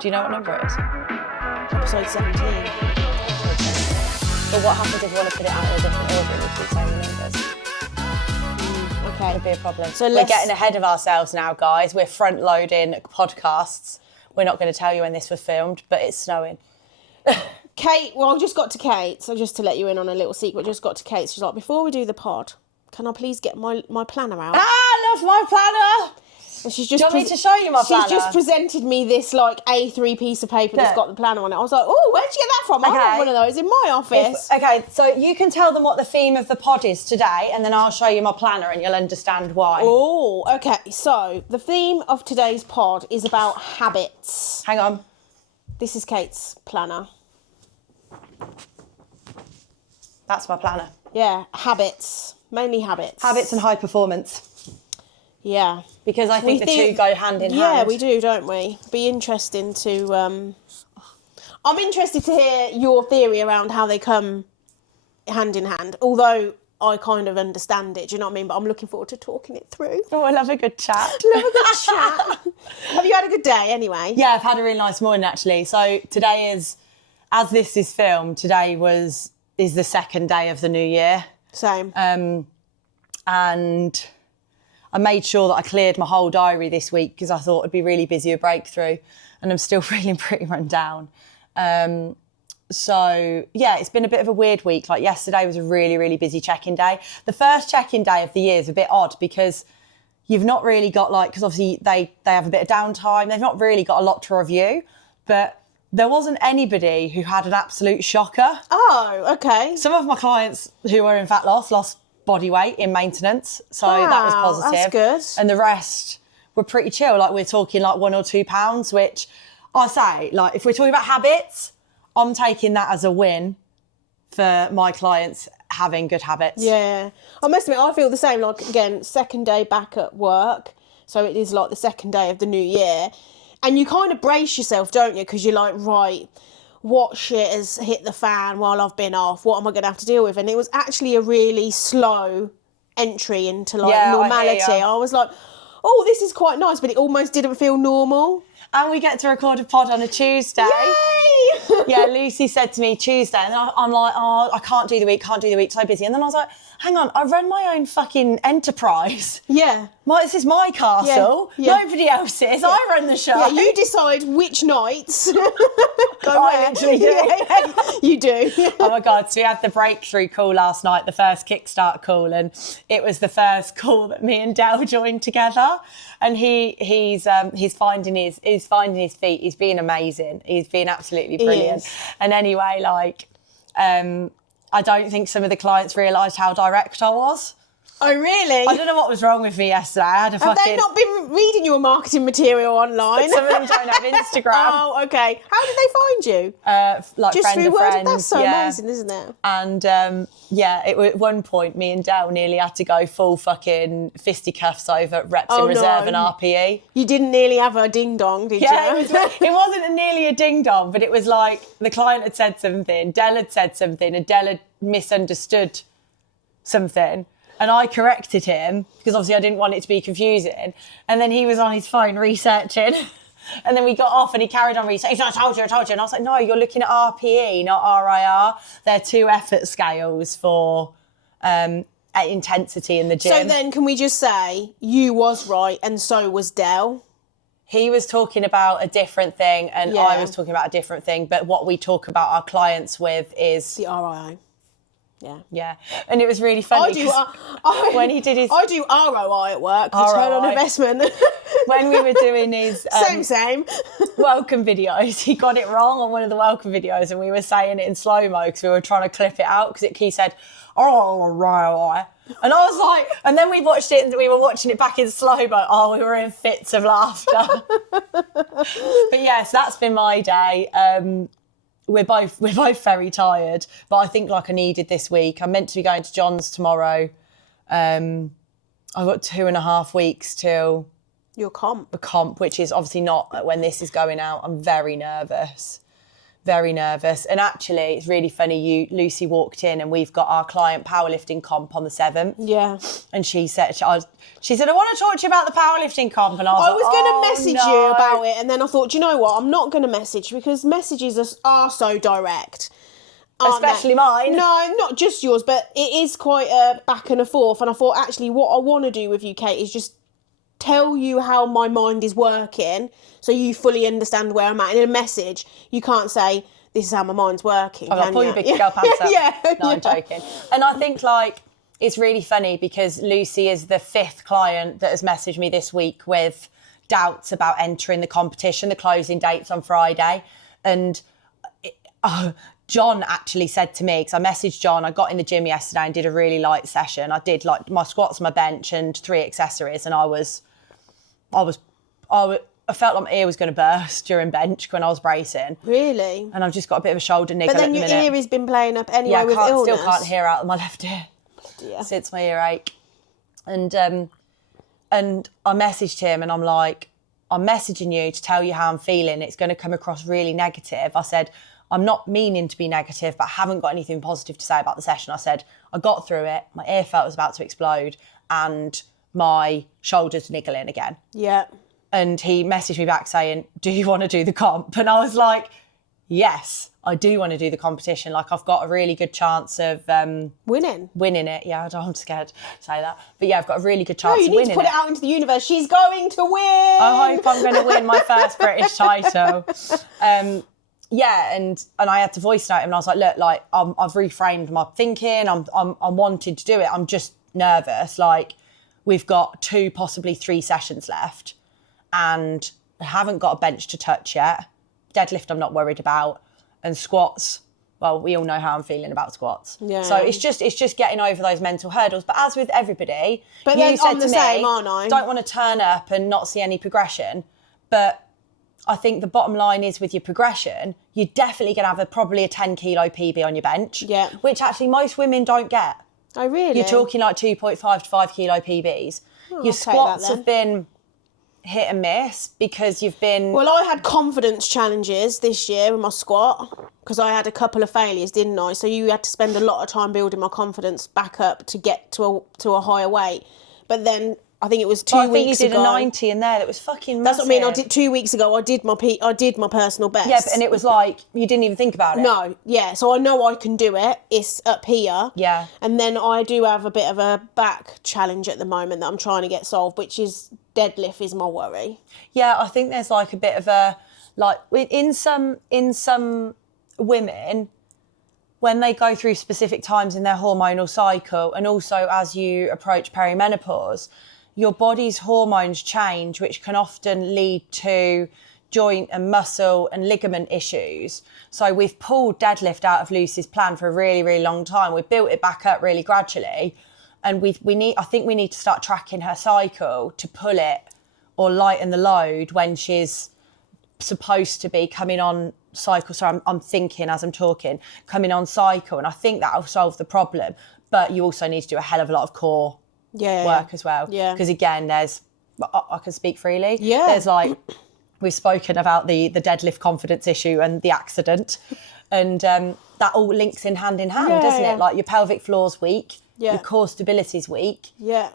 Do you know what number it is? Episode 17. But what happens if you want to put it out in a different order and you keep saying the numbers? Okay. Could be a problem. So we're getting ahead of ourselves now, guys. We're front-loading podcasts. We're not going to tell you when this was filmed, but it's snowing. Kate, well, I just got to Kate, so just to let you in on a little secret, just got to Kate. She's like, before we do the pod, can I please get my planner out? Ah, love my planner! And she's Do just you want me to show you my planner? She's just presented me this like A3 piece of paper that's got the planner on it. I was like, oh, where'd you get that from? I have one of those in my office. Okay, so you can tell them what the theme of the pod is today, and then I'll show you my planner and you'll understand why. Oh, okay. So the theme of today's pod is about habits. Hang on. This is Kate's planner. That's my planner. Yeah, habits. Mainly habits. Habits and high performance. Yeah. Because I think the two go hand in hand. Yeah, we do, don't we? Be interesting to... I'm interested to hear your theory around how they come hand in hand, although I kind of understand it, do you know what I mean? But I'm looking forward to talking it through. Oh, I love a good chat. Love a good chat. Have you had a good day anyway? Yeah, I've had a really nice morning actually. So today is, as this is filmed, today is the second day of the new year. Same. And I made sure that I cleared my whole diary this week because I thought it'd be really busy with breakthrough, and I'm still feeling pretty run down. So yeah, it's been a bit of a weird week. Like yesterday was a really, really busy check-in day. The first check-in day of the year is a bit odd because you've not really got because obviously they have a bit of downtime. They've not really got a lot to review, but there wasn't anybody who had an absolute shocker. Oh, okay. Some of my clients who were in fat lost body weight in maintenance, so that was positive. That's good. And the rest were pretty chill. Like we're talking like 1 or 2 pounds, which I say, like if we're talking about habits, I'm taking that as a win for my clients having good habits. Yeah. I must admit, I feel the same. Like, again, second day back at work. So it is like the second day of the new year. And you kind of brace yourself, don't you? Because you're like, right, what shit has hit the fan while I've been off? What am I going to have to deal with? And it was actually a really slow entry into normality. I was like, oh, this is quite nice, but it almost didn't feel normal. And we get to record a pod on a Tuesday. Yay! Yeah, Lucy said to me Tuesday, and I'm like, oh, I can't do the week, so busy. And then I was like, hang on, I run my own fucking enterprise. Yeah. This is my castle. Yeah. Nobody else's. Yeah. I run the show. Yeah, you decide which nights go I actually do. Yeah, you do. Oh my God, so we had the breakthrough call last night, the first kickstart call, and it was the first call that me and Del joined together. And he's finding his feet. He's been amazing. He's been absolutely brilliant. And anyway, I don't think some of the clients realised how direct I was. Oh, really? I don't know what was wrong with me yesterday. Have they not been reading your marketing material online? Some of them don't have Instagram. Oh, okay. How did they find you? Just friend through word? That's so amazing, isn't it? And at one point, me and Del nearly had to go full fucking fisticuffs over reps in reserve and RPE. You didn't nearly have a ding dong, did you? It wasn't nearly a ding dong, but it was like the client had said something, Del had said something, and Del had misunderstood something. And I corrected him because obviously I didn't want it to be confusing. And then he was on his phone researching. And then we got off and he carried on researching. He's like, I told you. And I was like, no, you're looking at RPE, not RIR. They're 2 effort scales for intensity in the gym. So then can we just say you was right and so was Del? He was talking about a different thing and I was talking about a different thing. But what we talk about our clients with is... the RII. Yeah. And it was really funny when he did his... I do ROI at work, return on investment. When we were doing his... Same. welcome videos, he got it wrong on one of the welcome videos and we were saying it in slow-mo because we were trying to clip it out because he said, ROI. And I was like... And then we watched it and we were watching it back in slow-mo. Oh, we were in fits of laughter. But yes, that's been my day. We're both very tired, but I think I needed this week. I'm meant to be going to John's tomorrow. I've got 2.5 weeks till your comp, which is obviously not when this is going out. I'm very nervous very nervous. And actually, it's really funny. Lucy walked in and we've got our client powerlifting comp on the 7th. Yeah. And she said, I want to talk to you about the powerlifting comp. And I was going to message no. you about it. And then I thought, do you know what? I'm not going to message because messages are so direct. Especially mine. No, not just yours, but it is quite a back and a forth. And I thought, actually, what I want to do with you, Kate, is just tell you how my mind is working so you fully understand where I'm at. In a message, you can't say, this is how my mind's working. Oh, I'll pull your big girl pants up. Yeah. No, I'm joking. And I think, like, it's really funny because Lucy is the 5th client that has messaged me this week with doubts about entering the competition. The closing date's on Friday. And John actually said to me, because I messaged John, I got in the gym yesterday and did a really light session. I did like my squats, my bench and 3 accessories. And I felt like my ear was going to burst during bench when I was bracing. Really? And I've just got a bit of a shoulder niggle But then at the your minute. ear has been playing up anyway with I illness. still can't hear out of my left ear. Yeah. Since my earache. And I messaged him and I'm like, I'm messaging you to tell you how I'm feeling. It's going to come across really negative. I said, I'm not meaning to be negative, but I haven't got anything positive to say about the session. I said, I got through it. My ear felt it was about to explode and my shoulder's niggling again. Yeah. And he messaged me back saying, do you want to do the comp? And I was like, yes, I do want to do the competition. Like, I've got a really good chance of winning it. Yeah, I'm scared to say that. But yeah, I've got a really good chance of winning it. You need to put it out into the universe. She's going to win. I hope I'm going to win my first British title. Yeah, and I had to voice note him and I was like, look, like, I've reframed my thinking. I'm wanting to do it. I'm just nervous. Like, we've got 2, possibly 3 sessions left and I haven't got a bench to touch yet. Deadlift I'm not worried about. And squats, well, we all know how I'm feeling about squats. Yeah. So it's just getting over those mental hurdles. But as with everybody, but you then said I'm to the me, same, aren't I? Don't want to turn up and not see any progression. But I think the bottom line is with your progression, you're definitely going to have probably a 10 kilo PB on your bench. Yeah. Which actually most women don't get. Oh, really? You're talking like 2.5 to 5 kilo PBs. Your squats have been hit and miss because you've been... Well, I had confidence challenges this year with my squat because I had a couple of failures, didn't I? So you had to spend a lot of time building my confidence back up to get to a higher weight. But then I think it was 2 weeks ago. I think you did a 90 in there that was fucking massive. That's what I mean. I did 2 weeks ago. I did my personal best. Yeah, and it was like you didn't even think about it. No, yeah. So I know I can do it. It's up here. Yeah. And then I do have a bit of a back challenge at the moment that I'm trying to get solved, which is deadlift is my worry. Yeah, I think there's like a bit of a in some women, when they go through specific times in their hormonal cycle, and also as you approach perimenopause, your body's hormones change, which can often lead to joint and muscle and ligament issues. So we've pulled deadlift out of Lucy's plan for a really, really long time. We've built it back up really gradually. And I think we need to start tracking her cycle to pull it or lighten the load when she's supposed to be coming on cycle. So I'm thinking as I'm talking, coming on cycle. And I think that'll solve the problem. But you also need to do a hell of a lot of core work as well. Yeah. Because again, I can speak freely. Yeah. There's like, we've spoken about the deadlift confidence issue and the accident. And that all links in hand, doesn't it? Like your pelvic floor's weak. Yeah. Your core stability's weak. Yeah.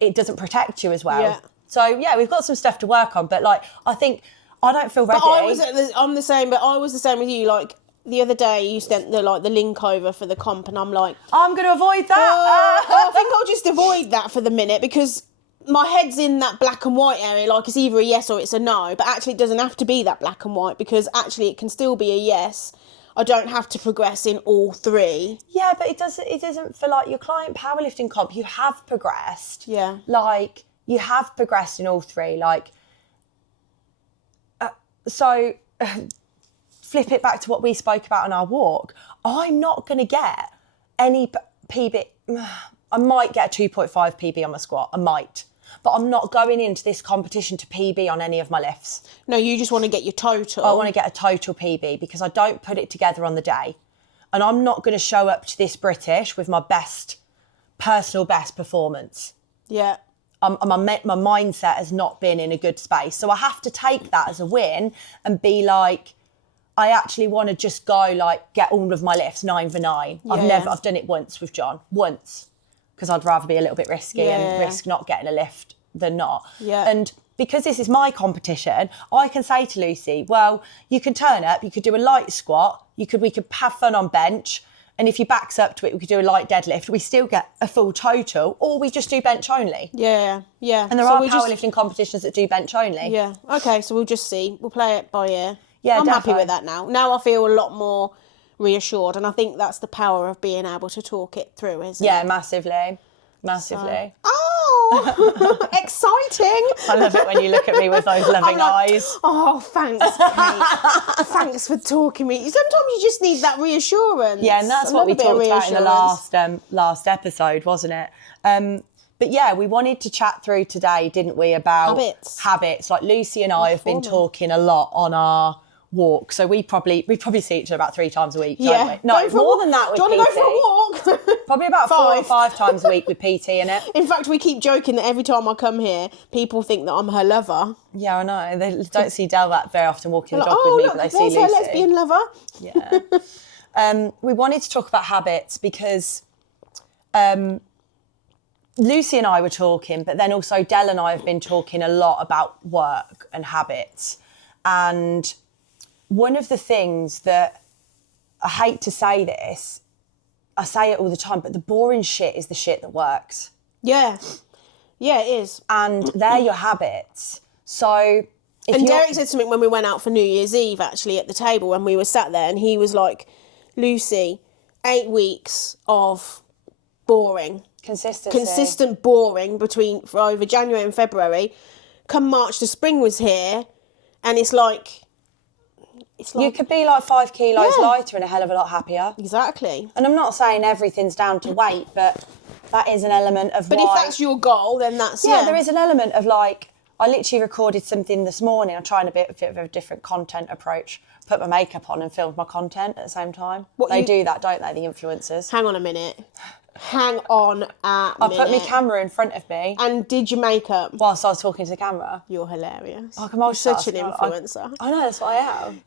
It doesn't protect you as well. Yeah. So, yeah, we've got some stuff to work on. But, like, I think I don't feel ready. But I'm the same, but I was the same with you. Like, the other day you sent the link over for the comp and I'm like... I'm going to avoid that. I think I'll just avoid that for the minute because my head's in that black and white area. Like, it's either a yes or it's a no. But actually, it doesn't have to be that black and white because actually it can still be a yes. I don't have to progress in all 3. Yeah, but it doesn't for like your client powerlifting comp. You have progressed. Yeah. Like you have progressed in all 3. Like, so flip it back to what we spoke about on our walk. I'm not going to get any PB. I might get a 2.5 PB on my squat. I might. But I'm not going into this competition to PB on any of my lifts. No, you just want to get your total. I want to get a total PB because I don't put it together on the day. And I'm not going to show up to this British with my personal best performance. Yeah. My mindset has not been in a good space. So I have to take that as a win and be like, I actually want to just go like get all of my lifts 9 for 9. I've done it once with John, because I'd rather be a little bit risky and risk not getting a lift than not. Yeah. And because this is my competition, I can say to Lucy, well, you can turn up, you could do a light squat, we could have fun on bench, and if your back's up to it, we could do a light deadlift. We still get a full total, or we just do bench only. Yeah. And there are powerlifting competitions that do bench only. Yeah. Okay, so we'll just see. We'll play it by ear. Yeah, I'm happy defo. with that now. Now I feel a lot more reassured, and I think that's the power of being able to talk it through, isn't it? Yeah, massively. Oh, exciting. I love it when you look at me with those loving eyes. Oh, thanks, Kate. Thanks for talking me. Sometimes you just need that reassurance. Yeah, and that's what we talked about in the last episode, wasn't it? But yeah, we wanted to chat through today, didn't we, about habits. Like Lucy and I have been talking a lot on our walk, so we probably see each other about 3 times a week, don't we? No, more than that with PT. Do you want to go for a walk? Probably about 4 or 5 times a week with PT in it. In fact, we keep joking that every time I come here, people think that I'm her lover. Yeah, I know. They don't see Del that very often walking the dog oh, with me, look, but they see there's Lucy. her lesbian lover. Yeah. We wanted to talk about habits because Lucy and I were talking, but then also Del and I have been talking a lot about work and habits. And one of the things that, I hate to say this, I say it all the time, but the boring shit is the shit that works. Yeah. Yeah, it is. And they're your habits. So Derek said something when we went out for New Year's Eve, actually, at the table when we were sat there, and he was like, Lucy, 8 weeks of boring. Consistent boring for over January and February. Come March, the spring was here, and it's like you could be like 5 kilos lighter and a hell of a lot happier. Exactly. And I'm not saying everything's down to weight, but that is an element of But if that's your goal, then that's... Yeah, there is an element of like, I literally recorded something this morning. I'm trying a bit of a different content approach. Put my makeup on and filmed my content at the same time. They do that, don't they, the influencers? Hang on a minute. I put my camera in front of me. And did your makeup? Whilst I was talking to the camera. You're hilarious. You're such an influencer. I know, that's what I am.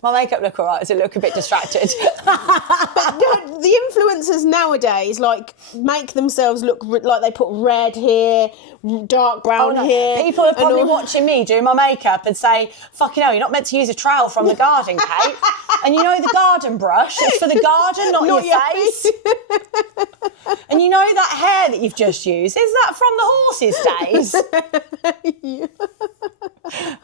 My makeup look all right? Does it look a bit distracted? But the influencers nowadays, like, make themselves look like they put red here, dark brown here. People are probably watching me do my makeup and say, fucking hell, you're not meant to use a trowel from the garden, Kate. And you know the garden brush, it's for the garden, not your face. And you know that hair that you've just used, is that from the horses' days?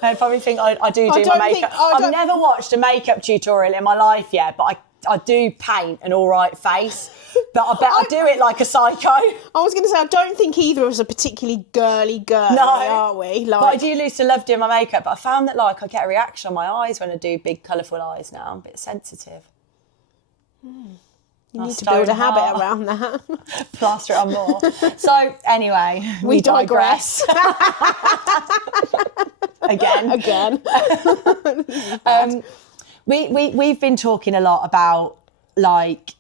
They probably think I do my makeup. I've never watched a makeup tutorial in my life yet, but I do paint an all right face. But I bet I do it like a psycho. I was going to say, I don't think either of us are particularly girly, are we? But I do used to love doing my makeup, but I found that like I get a reaction on my eyes when I do big, colourful eyes now. I'm a bit sensitive. You need to build a habit around that. Plaster it on more. So anyway, we digress. Again. We've been talking a lot about like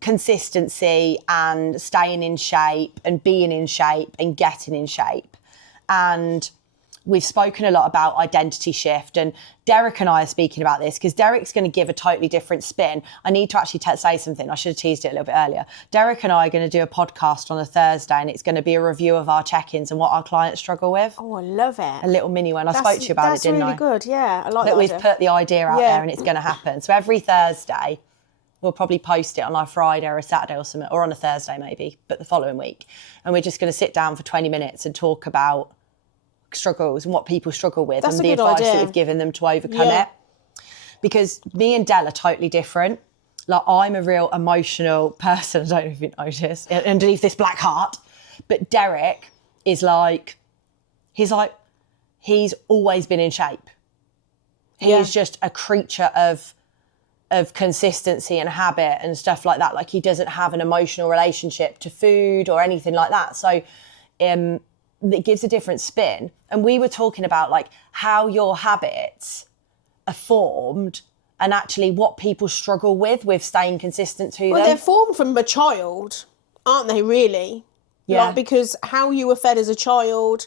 consistency and staying in shape and being in shape and getting in shape. And we've spoken a lot about identity shift, and Derek and I are speaking about this because Derek's going to give a totally different spin. I need to actually say something. I should have teased it a little bit earlier. Derek and I are going to do a podcast on a Thursday, and it's going to be a review of our check-ins and what our clients struggle with. Oh, I love it. A little mini one. I spoke to you about it, didn't I? That's really good, yeah. I like that. We've put the idea out there and it's going to happen. So every Thursday, we'll probably post it on like Friday or a Saturday or something, or on a Thursday maybe, but the following week. And we're just going to sit down for 20 minutes and talk about struggles and what people struggle with and the advice that we've given them to overcome it. Because me and Del are totally different. Like, I'm a real emotional person. I don't know if you noticed underneath this black heart. But Derek is like, he's always been in shape. He is just a creature of consistency and habit and stuff like that. Like, he doesn't have an emotional relationship to food or anything like that. So it gives a different spin. And we were talking about like how your habits are formed and actually what people struggle with staying consistent to them. Well, they're formed from a child, aren't they, really? Yeah. Like, because how you were fed as a child,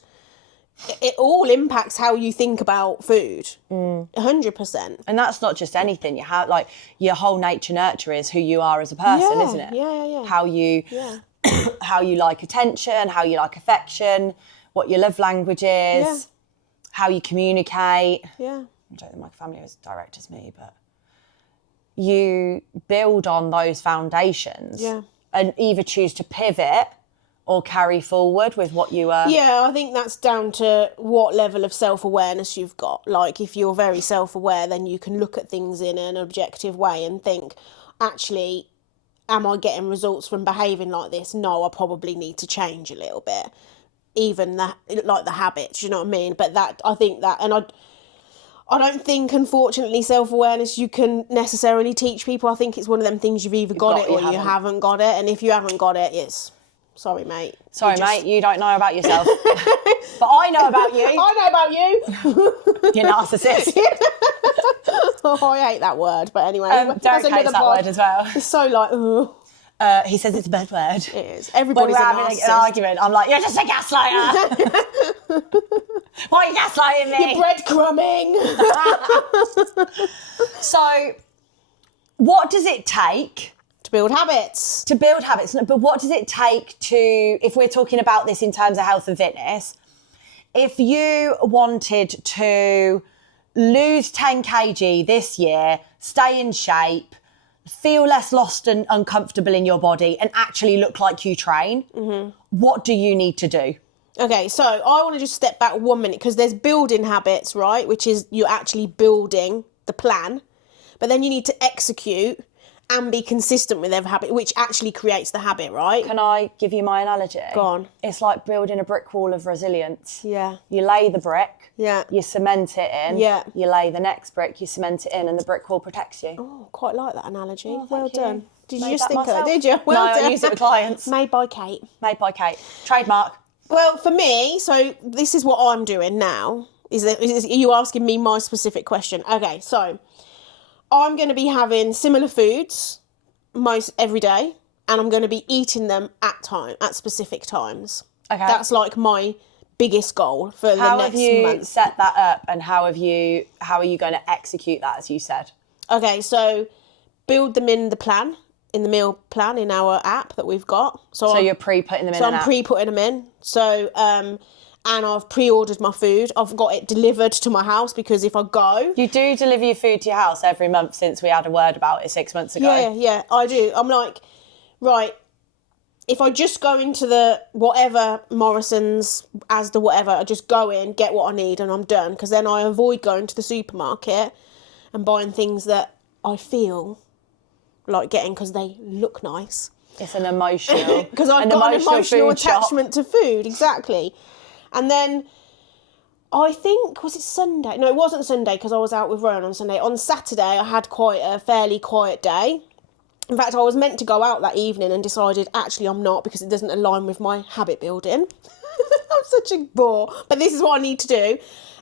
it all impacts how you think about food. 100%. And that's not just anything. You have like your whole nature nurture is who you are as a person, isn't it? Yeah. How you how you like attention, how you like affection, what your love language is, how you communicate. Yeah. I don't think my family was direct as me, but you build on those foundations and either choose to pivot or carry forward with what you are. Yeah, I think that's down to what level of self-awareness you've got. Like, if you're very self-aware, then you can look at things in an objective way and think, actually, am I getting results from behaving like this? No, I probably need to change a little bit. Even that, like the habits, you know what I mean? But that, I think that, and I don't think, unfortunately, self-awareness you can necessarily teach people. I think it's one of them things you've either got it or you haven't got it. And if you haven't got it, it's... Sorry, mate. Mate, you don't know about yourself. But I know about you. I know about you. You're narcissist. Oh, I hate that word. But anyway. Derek hates that word as well. It's so like, ugh. He says it's a bad word. It is. Everybody's when we're having an argument, I'm like, you're just a gaslighter. Why are you gaslighting me? You're breadcrumbing. So, what does it take... To build habits. But what does it take to, if we're talking about this in terms of health and fitness, if you wanted to lose 10 kg this year, stay in shape, feel less lost and uncomfortable in your body and actually look like you train, what do you need to do? Okay, so I want to just step back 1 minute because there's building habits, right? Which is you're actually building the plan, but then you need to execute and be consistent with every habit, which actually creates the habit, right? Can I give you my analogy? Go on. It's like building a brick wall of resilience. Yeah. You lay the brick. Yeah. You cement it in. Yeah. You lay the next brick, you cement it in, and the brick wall protects you. Oh, quite like that analogy. Oh, well thank you. done. Did you Made just that think of myself. that? Did you? Well No, done. I use it with clients. Made by Kate. Made by Kate. Trademark. Well, for me, so this is what I'm doing now. Are you asking me my specific question? Okay, so I'm going to be having similar foods most every day, and I'm going to be eating them at specific times. Okay. That's like my biggest goal for the next month. How have you set that up, and how are you going to execute that, as you said? Okay, so build them in the meal plan in our app that we've got. So you're pre-putting them in. So I'm pre-putting them in. So and I've pre-ordered my food. I've got it delivered to my house because if I go... You do deliver your food to your house every month since we had a word about it 6 months ago. Yeah, I do. I'm like, right, if I just go into the whatever, Morrison's, Asda, whatever, I just go in, get what I need and I'm done. Because then I avoid going to the supermarket and buying things that I feel like getting because they look nice. It's an emotional... Because I've got an emotional attachment to food, exactly. And then I think, was it Sunday? No, it wasn't Sunday because I was out with Rowan on Sunday. On Saturday, I had quite a fairly quiet day. In fact, I was meant to go out that evening and decided, actually, I'm not because it doesn't align with my habit building. I'm such a bore. But this is what I need to do.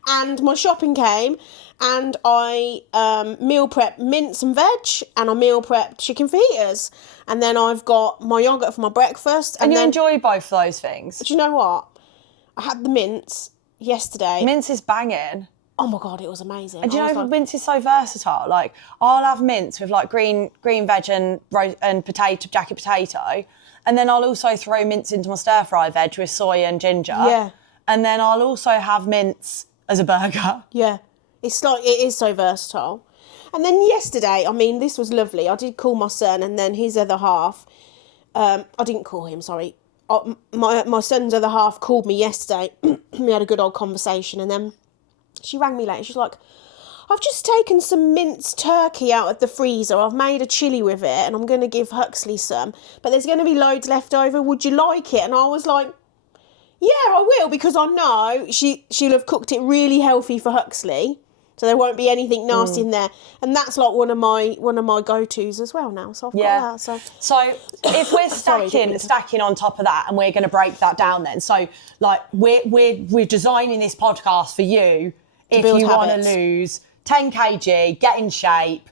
And my shopping came and I meal prepped mince and veg and I meal prepped chicken fajitas. And then I've got my yoghurt for my breakfast. And you enjoy both those things? Do you know what? I had the mince yesterday. Mince is banging. Oh my God, it was amazing. And do you know, mince is so versatile. Like, I'll have mince with like green veg and jacket potato. And then I'll also throw mince into my stir fry veg with soy and ginger. Yeah. And then I'll also have mince as a burger. Yeah. It's like, it is so versatile. And then yesterday, I mean, this was lovely. I did call my son and then his other half, I didn't call him, sorry. My son's other half called me yesterday. We had a good old conversation and then she rang me later. She's like, I've just taken some minced turkey out of the freezer. I've made a chilli with it and I'm going to give Huxley some. But there's going to be loads left over. Would you like it? And I was like, yeah, I will, because I know she'll have cooked it really healthy for Huxley. So there won't be anything nasty in there. And that's like one of my go-tos as well now. So I've got that. So if we're stacking on top of that and we're going to break that down then. So like we're designing this podcast for you if you want to lose 10 kg, get in shape,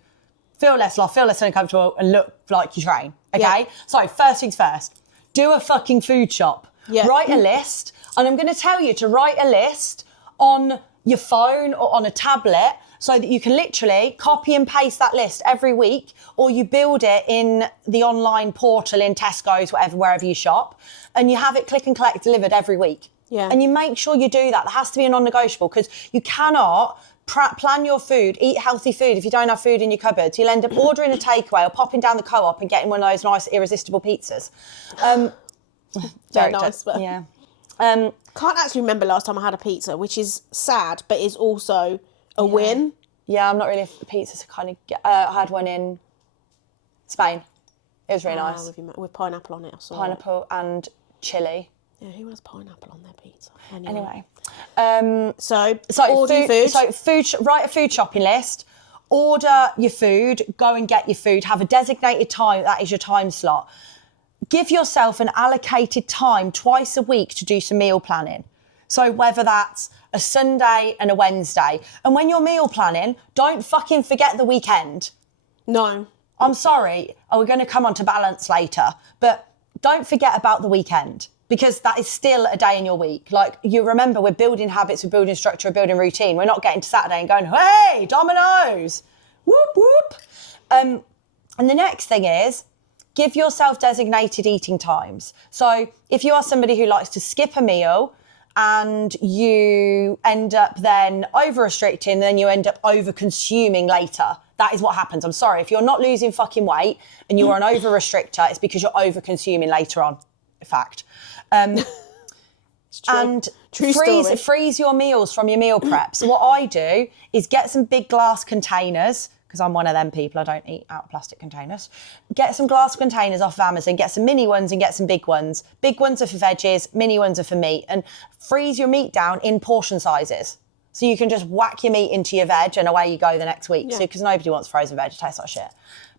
feel less lost, feel less uncomfortable and look like you train. Okay? Yeah. So first things first, do a fucking food shop. Yeah. Write a list. And I'm going to tell you to write a list on your phone or on a tablet so that you can literally copy and paste that list every week, or you build it in the online portal in Tesco's, wherever you shop, and you have it click and collect delivered every week. Yeah. And you make sure you do that. That has to be a non-negotiable, because you cannot plan your food, eat healthy food if you don't have food in your cupboards. You'll end up ordering a takeaway or popping down the Co-op and getting one of those nice irresistible pizzas. Very nice, but yeah. Can't actually remember last time I had a pizza, which is sad, but is also a win. Yeah, I'm not really a pizza, so kind of. I had one in Spain. It was really nice. With pineapple on it. I saw Pineapple and chili. Yeah, who has pineapple on their pizza? Anyway. So order food. So write a food shopping list. Order your food. Go and get your food. Have a designated time. That is your time slot. Give yourself an allocated time twice a week to do some meal planning. So whether that's a Sunday and a Wednesday. And when you're meal planning, don't fucking forget the weekend. No. I'm sorry. We're going to come on to balance later. But don't forget about the weekend, because that is still a day in your week. Like, you remember, we're building habits, we're building structure, we're building routine. We're not getting to Saturday and going, hey, Domino's. Whoop, whoop. And the next thing is, give yourself designated eating times. So if you are somebody who likes to skip a meal and you end up then over-restricting, then you end up over-consuming later. That is what happens. I'm sorry. If you're not losing fucking weight and you are an over-restrictor, it's because you're over-consuming later on. Fact. It's true. And True freeze your meals from your meal prep. So what I do is get some big glass containers, because I'm one of them people, I don't eat out of plastic containers. Get some glass containers off of Amazon, get some mini ones and get some big ones. Big ones are for veggies, mini ones are for meat. And freeze your meat down in portion sizes. So you can just whack your meat into your veg and away you go the next week. Yeah. So, because nobody wants frozen veg, it tastes like shit.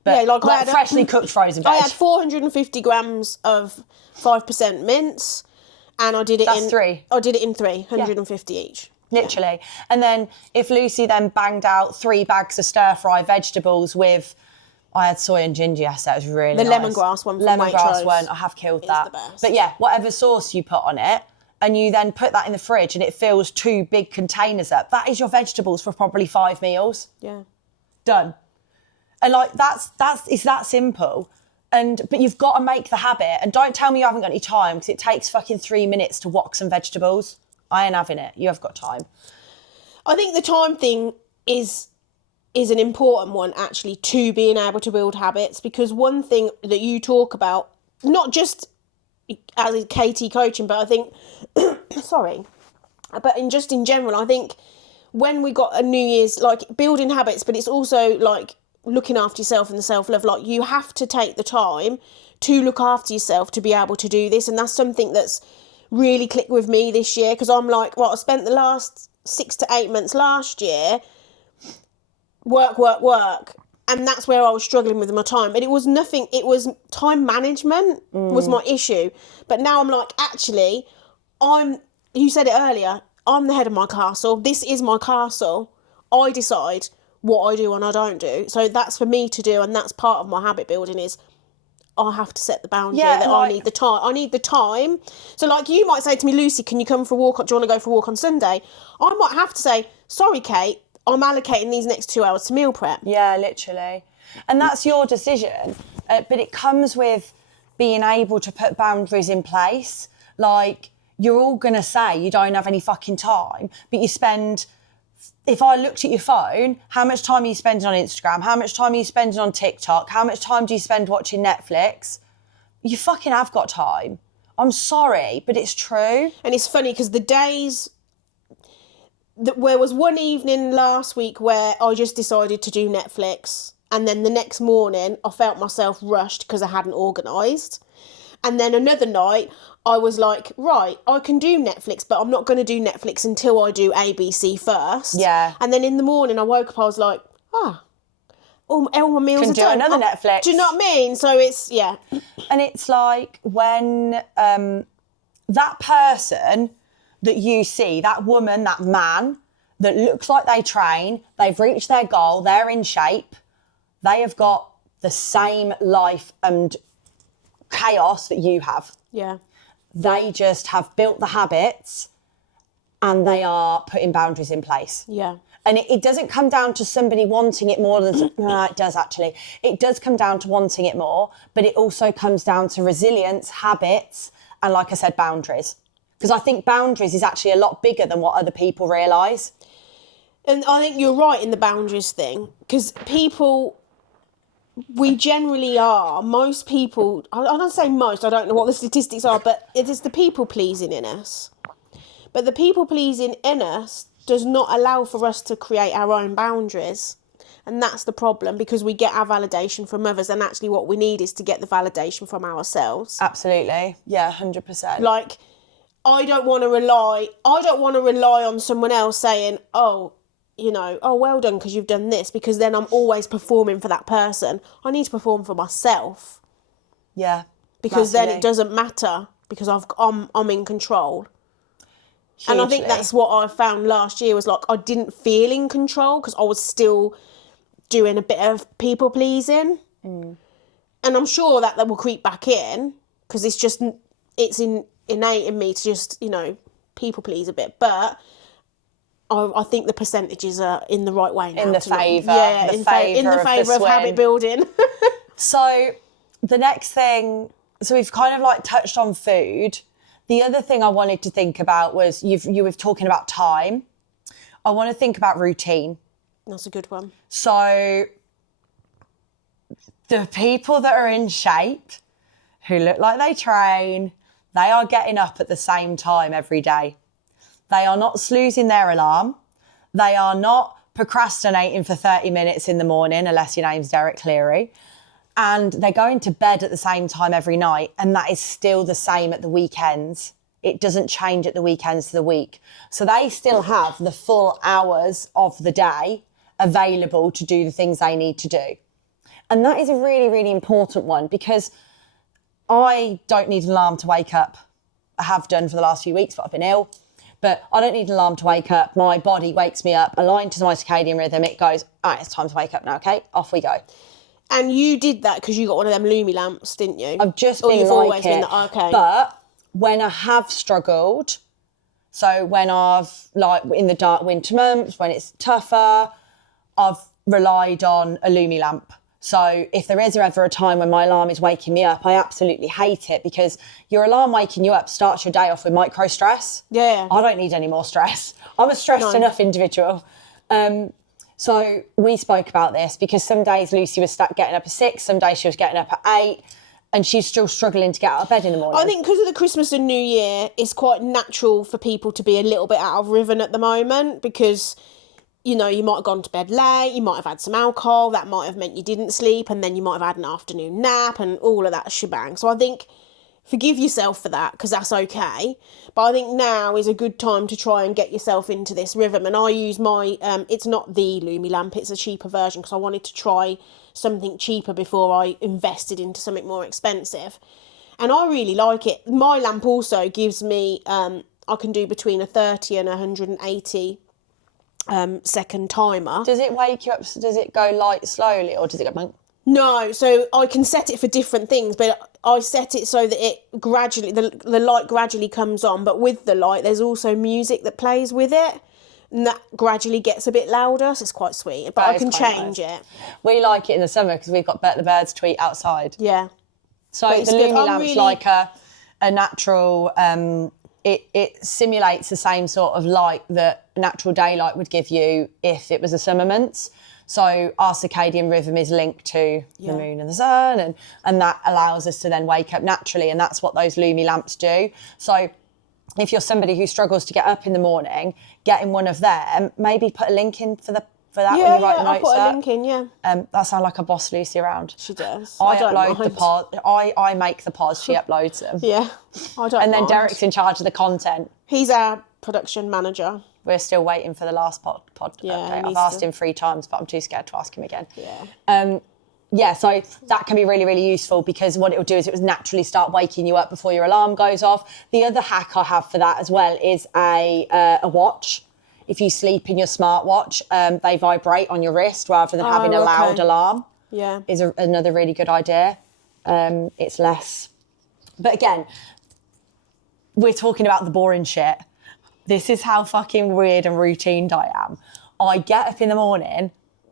But I had freshly cooked frozen veg. I had 450 grams of 5% mince, and I did it That's three. I did it in 350 each. Literally. And then if Lucy then banged out 3 bags of stir-fry vegetables with, I had soy and ginger yesterday, it was really The nice. lemongrass one from Lemongrass Waitrose one, I have killed that. the best. But yeah, whatever sauce you put on it, and you then put that in the fridge and it fills 2 big containers up, that is your vegetables for probably 5 meals. Yeah. Done. And like, it's that simple. But you've got to make the habit. And don't tell me you haven't got any time, because it takes fucking 3 minutes to wok some vegetables. I ain't having it. You have got time. I think the time thing is an important one, actually, to being able to build habits, because one thing that you talk about, not just as KT coaching, but I think, but in general, I think when we got a New Year's, like, building habits, but it's also like looking after yourself and the self-love, like, you have to take the time to look after yourself to be able to do this. And that's something that's really clicked with me this year, because I'm like, I spent the last 6 to 8 months last year work, and that's where I was struggling with my time. But it was nothing, it was time management was my issue. But now I'm like, actually, you said it earlier, I'm the head of my castle. This is my castle. I decide what I do and I don't do. So that's for me to do, and that's part of my habit building is I have to set the boundary that I need the time. I need the time. So like, you might say to me, Lucy, can you come for a walk? Do you want to go for a walk on Sunday? I might have to say, sorry, Kate, I'm allocating these next 2 hours to meal prep. Yeah, literally. And that's your decision. But it comes with being able to put boundaries in place. Like, you're all going to say you don't have any fucking time, but you spend... If I looked at your phone, how much time are you spending on Instagram? How much time are you spending on TikTok? How much time do you spend watching Netflix? You fucking have got time. I'm sorry, but it's true. And it's funny because the days... There was one evening last week where I just decided to do Netflix, and then the next morning I felt myself rushed because I hadn't organised. And then another night I was like, right, I can do Netflix, but I'm not going to do Netflix until I do ABC first. Yeah. And then in the morning I woke up, I was like, all my meals are done. Can do another Netflix. Do you know what I mean? So it's, yeah. And it's like when that person that you see, that woman, that man, that looks like they train, they've reached their goal, they're in shape, they have got the same life and chaos that you have. Yeah. They just have built the habits and they are putting boundaries in place. Yeah. And it doesn't come down to somebody wanting it more than... it does actually. It does come down to wanting it more, but it also comes down to resilience, habits, and like I said, boundaries. Because I think boundaries is actually a lot bigger than what other people realise. And I think you're right in the boundaries thing, because people, we generally are, most people, I don't say most, I don't know what the statistics are, but it is the people pleasing in us. But the people pleasing in us does not allow for us to create our own boundaries. And that's the problem, because we get our validation from others, and actually what we need is to get the validation from ourselves. Absolutely. Yeah, 100%. Like, I don't want to rely on someone else saying, oh, you know, oh, well done because you've done this, because then I'm always performing for that person. I need to perform for myself. Yeah. Because massively. then it doesn't matter, because I'm in control. Hugely. And I think that's what I found last year, was like I didn't feel in control because I was still doing a bit of people pleasing. And I'm sure that will creep back in, because it's innate in me to just, you know, people please a bit. But I think the percentages are in the right way now. In the favour. Yeah, the in the favour of habit building. So the next thing, so we've kind of like touched on food. The other thing I wanted to think about was you were talking about time. I want to think about routine. That's a good one. So the people that are in shape, who look like they train, they are getting up at the same time every day. They are not snoozing their alarm. They are not procrastinating for 30 minutes in the morning, unless your name's Derek Cleary. And they're going to bed at the same time every night. And that is still the same at the weekends. It doesn't change at the weekends to the week. So they still have the full hours of the day available to do the things they need to do. And that is a really, really important one, because I don't need an alarm to wake up. I have done for the last few weeks, but I've been ill. But I don't need an alarm to wake up. My body wakes me up, aligned to my circadian rhythm. It goes, all right, it's time to wake up now, okay? Off we go. And you did that because you got one of them Lumi lamps, didn't you? I've just or been you've like always it. been that, okay. But when I have struggled, so when I've, like, in the dark winter months, when it's tougher, I've relied on a Lumi lamp. So if there is ever a time when my alarm is waking me up, I absolutely hate it, because your alarm waking you up starts your day off with micro stress. Yeah. I don't need any more stress. I'm a stressed enough individual. So we spoke about this, because some days Lucy was getting up at 6, some days she was getting up at 8, and she's still struggling to get out of bed in the morning. I think because of the Christmas and New Year, it's quite natural for people to be a little bit out of rhythm at the moment, because, you know, you might have gone to bed late, you might have had some alcohol, that might have meant you didn't sleep, and then you might have had an afternoon nap and all of that shebang. So I think forgive yourself for that, because that's okay. But I think now is a good time to try and get yourself into this rhythm. And I use my, it's not the Lumi lamp, it's a cheaper version, because I wanted to try something cheaper before I invested into something more expensive. And I really like it. My lamp also gives me, I can do between a 30 and 180 second timer. Does it wake you up? Does it go light slowly, or does it go bang? No, so I can set it for different things, but I set it so that it gradually, the light gradually comes on, but with the light there's also music that plays with it, and that gradually gets a bit louder, so it's quite sweet, but I can change it. We like it in the summer because we've got the birds tweet outside. Yeah. So the Lumi lamp's like a natural, it simulates the same sort of light that natural daylight would give you if it was the summer months. So our circadian rhythm is linked to the moon and the sun, and that allows us to then wake up naturally, and that's what those Lumi lamps do. So if you're somebody who struggles to get up in the morning, getting one of them, maybe put a link in for that when you write the notes. I'll put a link in, that sounds like I boss Lucy around. She does. I upload the pod. I make the pods. She uploads them. Yeah, I don't. And then Derek's in charge of the content. He's our production manager. We're still waiting for the last pod update. I've asked him 3 times, but I'm too scared to ask him again. Yeah. So that can be really, really useful, because what it will do is it will naturally start waking you up before your alarm goes off. The other hack I have for that as well is a watch. If you sleep in your smartwatch, they vibrate on your wrist rather than having a loud alarm. Yeah. Is another really good idea. It's less. But again, we're talking about the boring shit. This is how fucking weird and routined I am. I get up in the morning,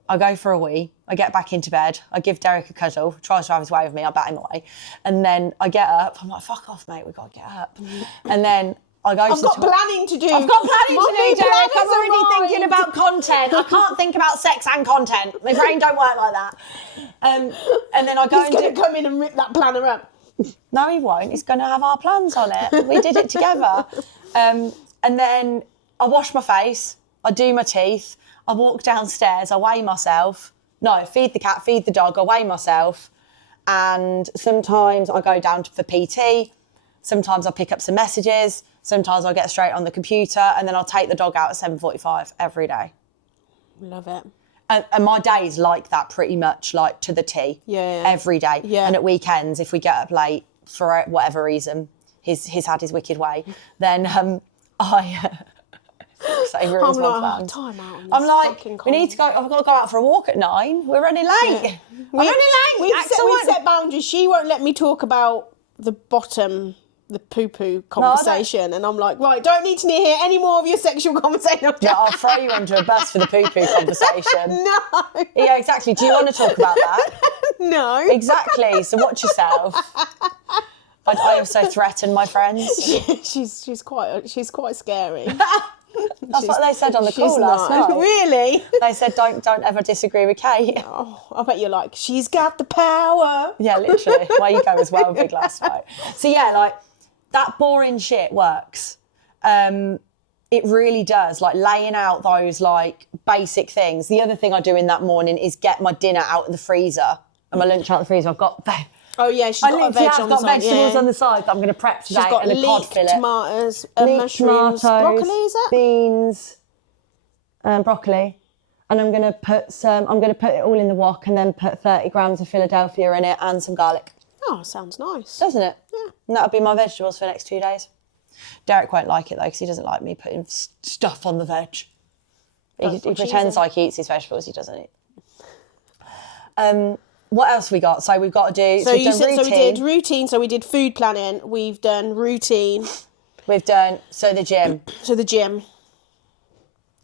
I go for a wee, I get back into bed, I give Derek a cuddle, tries to have his way with me, I bat him away. And then I get up, I'm like, fuck off, mate, we've got to get up. And then I go I've got planning to do. I've got planning My to do, new Derek. plan I'm has already arrived. thinking about content. I can't think about sex and content. My brain don't work like that. And then I go He's going to come in and rip that planner up. No, he won't. He's going to have our plans on it. We did it together. And then I wash my face. I do my teeth. I walk downstairs. I weigh myself. No, feed the cat, feed the dog. I weigh myself. And sometimes I go down for PT. Sometimes I pick up some messages. Sometimes I get straight on the computer. And then I'll take the dog out at 7:45 every day. Love it. And my day's like that pretty much, like to the T. Yeah. Every day. Yeah. And at weekends, if we get up late for whatever reason, he's had his wicked way, then I... so he ruins I'm my like, plans. time out on this I'm like, fucking we need to go, I've got to go out for a walk at 9. We're running late. Yeah. We're running late. We've set boundaries. She won't let me talk about the poo-poo conversation. And I'm like, right, don't need to hear any more of your sexual conversation. Yeah, I'll throw you under a bus for the poo-poo conversation. No. Yeah, exactly. Do you want to talk about that? No. Exactly. So watch yourself. I also threaten my friends. she's quite scary. That's what they said on the call last night. Really? They said, don't ever disagree with Kate. Oh, I bet you're like, she's got the power. Yeah, literally. My ego as well, big last night. So yeah, like that boring shit works. It really does. Like laying out those like basic things. The other thing I do in that morning is get my dinner out of the freezer and my lunch out of the freezer. I've got Oh yeah, she's got a veg on the side. vegetables yeah. on the side that I'm going to prep today. She's got and a cod leek fillet. tomatoes, Leek mushrooms, tomatoes, broccoli. Is that? beans, broccoli, and I'm going to put it all in the wok and then put 30 grams of Philadelphia in it and some garlic. Oh, sounds nice. Doesn't it? Yeah. And that'll be my vegetables for the next 2 days. Derek won't like it though because he doesn't like me putting stuff on the veg. He pretends like he eats his vegetables. He doesn't eat. What else we got? So we've got to do. So we've you done said routine. so we did routine. So we did food planning. We've done routine. We've done the gym. So the gym.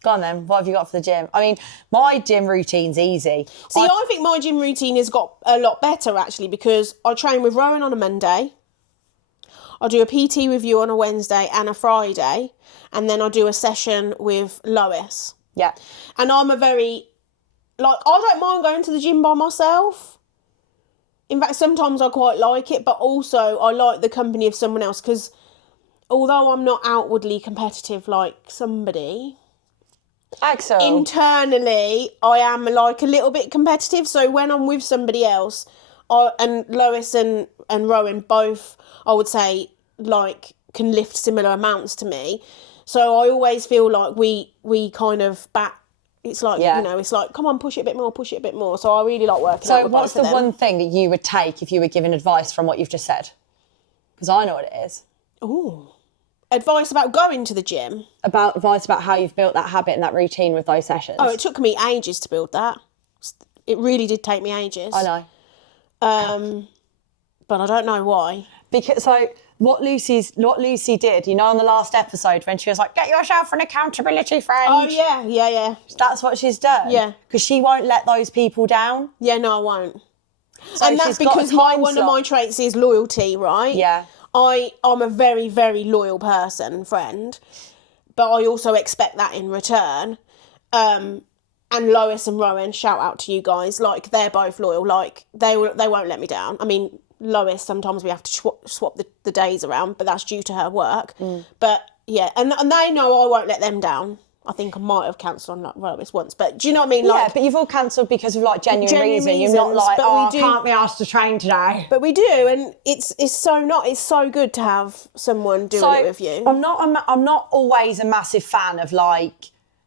Go on then. What have you got for the gym? I mean, my gym routine's easy. See, I think my gym routine has got a lot better actually because I train with Rowan on a Monday. I do a PT with you on a Wednesday and a Friday, and then I do a session with Lois. Yeah. And I'm a very, I don't mind going to the gym by myself. In fact, sometimes I quite like it, but also I like the company of someone else because although I'm not outwardly competitive like somebody, Axel. internally I am like a little bit competitive. So when I'm with somebody else, and Lois and Rowan both, I would say, like can lift similar amounts to me. So I always feel like we kind of it's like, it's like, come on, push it a bit more. So I really like working out with what's both the of them. one thing that you would take if you were given advice from what you've just said? Because I know what it is. Ooh. Advice about going to the gym? Advice about how you've built that habit and that routine with those sessions. Oh, it took me ages to build that. It really did take me ages. I know. But I don't know why. Because what Lucy did, on the last episode when she was like, get yourself an accountability friend. Oh, yeah. That's what she's done. Yeah. Because she won't let those people down. Yeah, no, I won't. So And that's she's got a because time one of slot. my traits is loyalty, right? Yeah. I'm a very, very loyal friend, but I also expect that in return. And Lois and Rowan, shout out to you guys, like they're both loyal, like they won't let me down. I mean, Lois, sometimes we have to swap the days around, but that's due to her work. But yeah, and they know I won't let them down. I think I might have cancelled on Lois once, but do you know what I mean? Yeah, but you've all cancelled because of genuine reason. You're not like, I can't be asked to train today. But we do, and it's so good to have someone doing it with you. I'm not always a massive fan of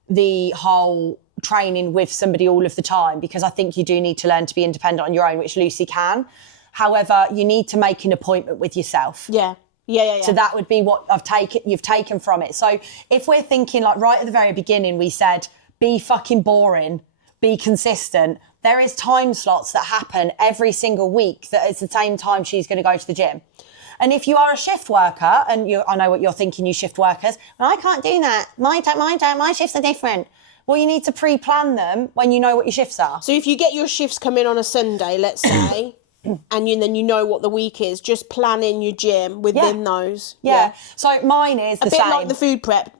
the whole training with somebody all of the time because I think you do need to learn to be independent on your own, which Lucy can. However, you need to make an appointment with yourself. Yeah. So that would be what you've taken from it. So if we're thinking right at the very beginning, we said, be fucking boring, be consistent, there is time slots that happen every single week that it's the same time she's going to go to the gym. And if you are a shift worker, and I know what you're thinking, you shift workers, well, I can't do that. My shifts are different. Well, you need to pre-plan them when you know what your shifts are. So if you get your shifts come in on a Sunday, let's say, and then you know what the week is, just plan in your gym within those. Yeah. So mine is the same. A bit same. like the food prep.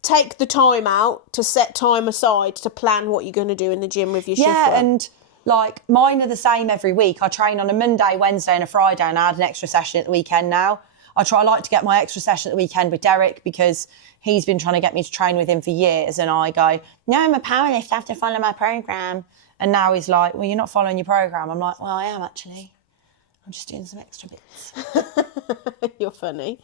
Take the time out to set time aside to plan what you're going to do in the gym with your shift work. Yeah, and like mine are the same every week. I train on a Monday, Wednesday and a Friday, and I add an extra session at the weekend now. I like to get my extra session at the weekend with Derek because he's been trying to get me to train with him for years, and I go, no, I'm a powerlifter, I have to follow my programme. And now he's like, well, you're not following your programme. I'm like, well, I am actually. I'm just doing some extra bits. You're funny.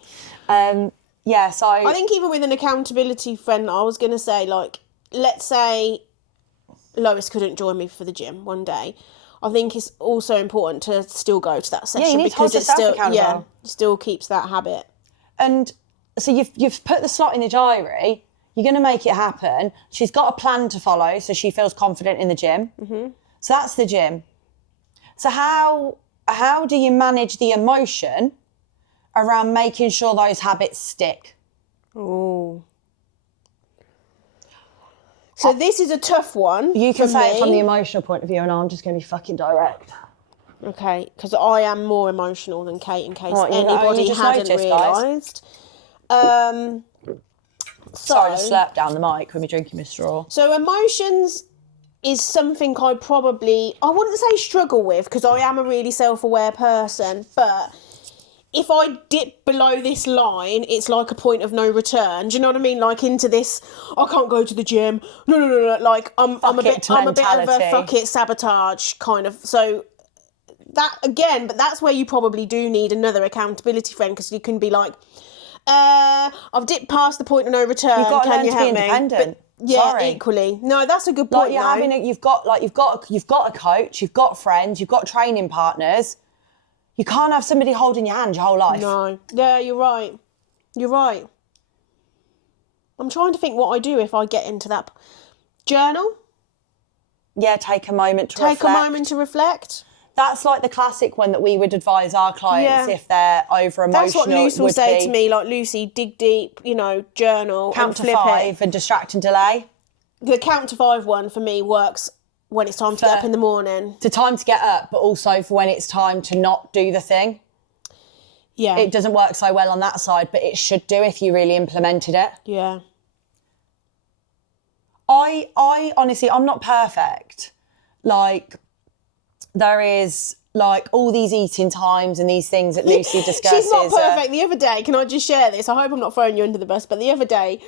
Yeah, so... I think even with an accountability friend, I was going to say, like, let's say Lois couldn't join me for the gym one day. I think it's also important to still go to that session, you need because to hold yourself accountable. Yeah, still keeps that habit. And so you've put the slot in the diary. You're going to make it happen. She's got a plan to follow, so she feels confident in the gym. Mm-hmm. So that's the gym. So how do you manage the emotion around making sure those habits stick? Ooh. So this is a tough one. You can say it from the emotional point of view, and I'm just going to be fucking direct. Okay, because I am more emotional than Kate, in case anybody anybody hadn't realised. Sorry, I just slurped down the mic when we're drinking my straw. So emotions is something I wouldn't say struggle with, because I am a really self-aware person, but if I dip below this line, it's like a point of no return. Do you know what I mean? Like into this, I can't go to the gym. No. Like I'm a bit of a fuck it sabotage kind of. So that again, but that's where you probably do need another accountability friend, because you can be like, I've dipped past the point of no return. You've got to Can learn you to be help me? independent. But, yeah, Sorry. equally. No, that's a good point. Like you've got a coach, you've got friends, you've got training partners. You can't have somebody holding your hand your whole life. No. Yeah, you're right. You're right. I'm trying to think what I do if I get into that. Journal? Yeah, take a moment to reflect. Take a moment to reflect. That's like the classic one that we would advise our clients if they're over emotional. That's what Lucy will say to me, like, Lucy, dig deep, journal. Count to 5 and distract and delay. The count to 5 one for me works when it's time to get up in the morning. The time to get up, but also for when it's time to not do the thing. Yeah. It doesn't work so well on that side, but it should do if you really implemented it. Yeah. I honestly, I'm not perfect. Like, there is, like, all these eating times and these things that Lucy discusses. She's not perfect. The other day, can I just share this? I hope I'm not throwing you under the bus, but the other day,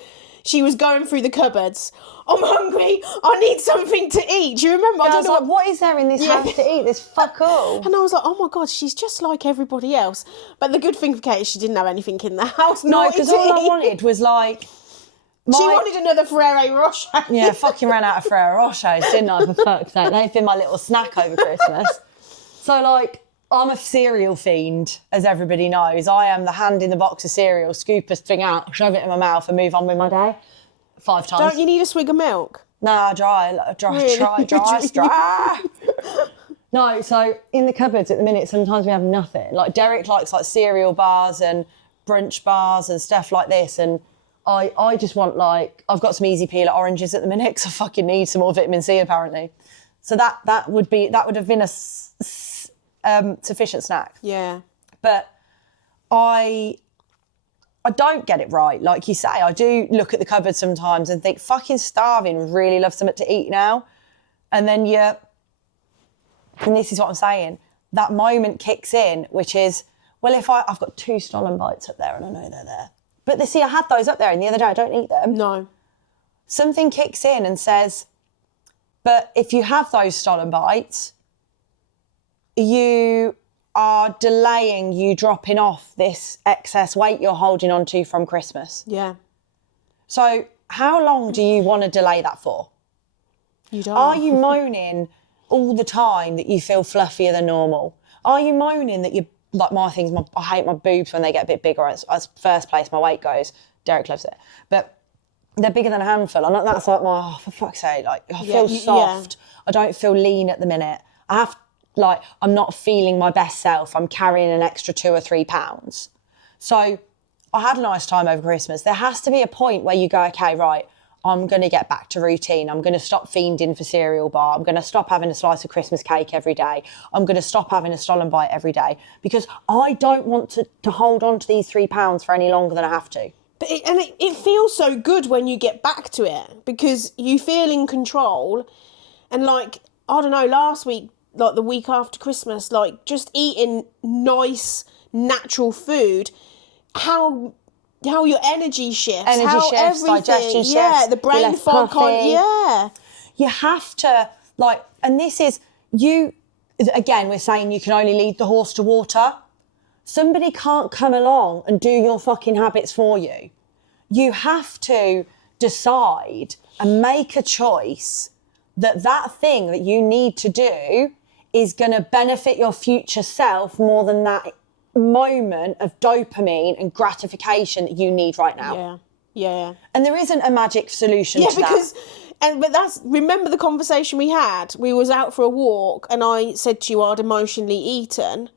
she was going through the cupboards. I'm hungry. I need something to eat. Do you remember? I was like, what is there in this house to eat? There's fuck all. And I was like, oh my God, she's just like everybody else. But the good thing for Kate is she didn't have anything in the house. No, because all I wanted was like... She wanted another Ferrero Rocher. Yeah, fucking ran out of Ferrero Rochers, didn't I, for fuck's sake? They've been my little snack over Christmas. So, like, I'm a cereal fiend, as everybody knows. I am the hand in the box of cereal, scoop a thing out, shove it in my mouth and move on with my day 5 times. Don't you need a swig of milk? Nah, dry. No, so in the cupboards at the minute, sometimes we have nothing. Like, Derek likes, like, cereal bars and brunch bars and stuff like this, and I just want, like, I've got some easy peeler oranges at the minute because I fucking need some more vitamin C apparently. So that would have been a sufficient snack. Yeah. But I don't get it right. Like you say, I do look at the cupboard sometimes and think, fucking starving, really love something to eat now. And then and this is what I'm saying, that moment kicks in, which is, well, if I've got 2 Stollen bites up there and I know they're there. But see, I had those up there and the other day I don't eat them. No. Something kicks in and says, but if you have those Stollen bites, you are delaying you dropping off this excess weight you're holding on to from Christmas. Yeah. So how long do you want to delay that for? You don't. Are you moaning all the time that you feel fluffier than normal? Are you moaning that like my things, I hate my boobs when they get a bit bigger as first place my weight goes. Derek loves it. But they're bigger than a handful. And that's like my, for fuck's sake, like I feel soft. I don't feel lean at the minute. I'm not feeling my best self. I'm carrying an extra 2 or 3 pounds. So I had a nice time over Christmas. There has to be a point where you go, okay, right, I'm going to get back to routine. I'm going to stop fiending for cereal bar. I'm going to stop having a slice of Christmas cake every day. I'm going to stop having a Stollen bite every day because I don't want to hold on to these 3 pounds for any longer than I have to. But it feels so good when you get back to it because you feel in control. And like, I don't know, last week, like the week after Christmas, like just eating nice, natural food, how your energy shifts, digestion shifts, the brain fog, You have to, like, and this is, again, we're saying you can only lead the horse to water. Somebody can't come along and do your fucking habits for you. You have to decide and make a choice that thing that you need to do is going to benefit your future self more than that moment of dopamine and gratification that you need right now. Yeah. And there isn't a magic solution to that. Remember the conversation we had? We was out for a walk and I said to you I'd emotionally eaten.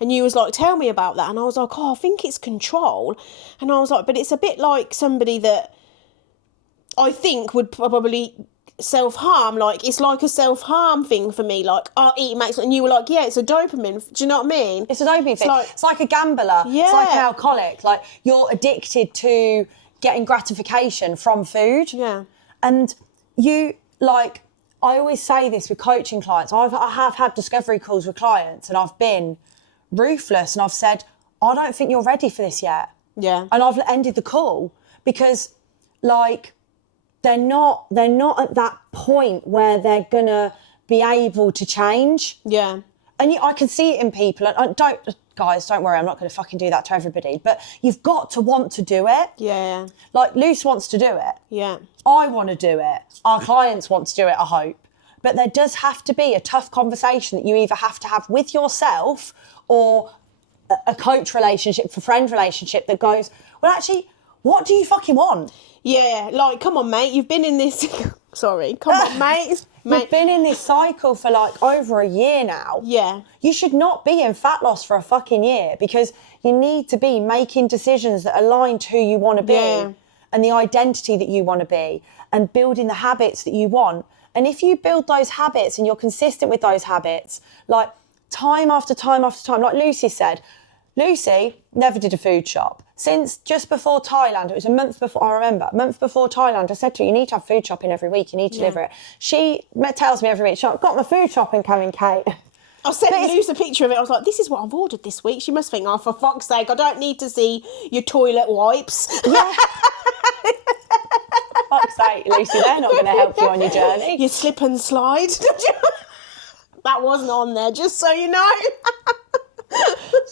And you was like, tell me about that. And I was like, I think it's control. And I was like, but it's a bit like somebody that I think would probably self-harm. Like, it's like a self-harm thing for me. Like, eat makes... And you were like, yeah, it's a dopamine. Do you know what I mean? It's a dopamine thing. It's like a gambler. Yeah. It's like an alcoholic. Like, you're addicted to getting gratification from food. Yeah. And you, like... I always say this with coaching clients. I have had discovery calls with clients and I've been ruthless and I've said, I don't think you're ready for this yet. Yeah. And I've ended the call because, like, they're not at that point where they're going to be able to change. Yeah. And I can see it in people. And don't worry, I'm not going to fucking do that to everybody. But you've got to want to do it. Yeah. Like, Luce wants to do it. Yeah. I want to do it. Our clients want to do it, I hope. But there does have to be a tough conversation that you either have to have with yourself or a coach relationship, for friend relationship that goes, well, actually, what do you fucking want? Yeah, like, come on, mate, you've been in this... Sorry, come on, mate. You've been in this cycle for, like, over a year now. Yeah. You should not be in fat loss for a fucking year because you need to be making decisions that align to who you want to be and the identity that you want to be and building the habits that you want. And if you build those habits and you're consistent with those habits, like, time after time after time, like Lucy said, Lucy never did a food shop. Since just before Thailand, it was a month before Thailand, I said to her, you need to have food shopping every week, you need to deliver it. She tells me every week, I've got my food shopping coming, Kate. I sent Luce a picture of it, I was like, this is what I've ordered this week. She must think, oh, for fuck's sake, I don't need to see your toilet wipes. Yeah. Fuck's sake, Lucy, they're not going to help you on your journey. Your slip and slide. That wasn't on there, just so you know.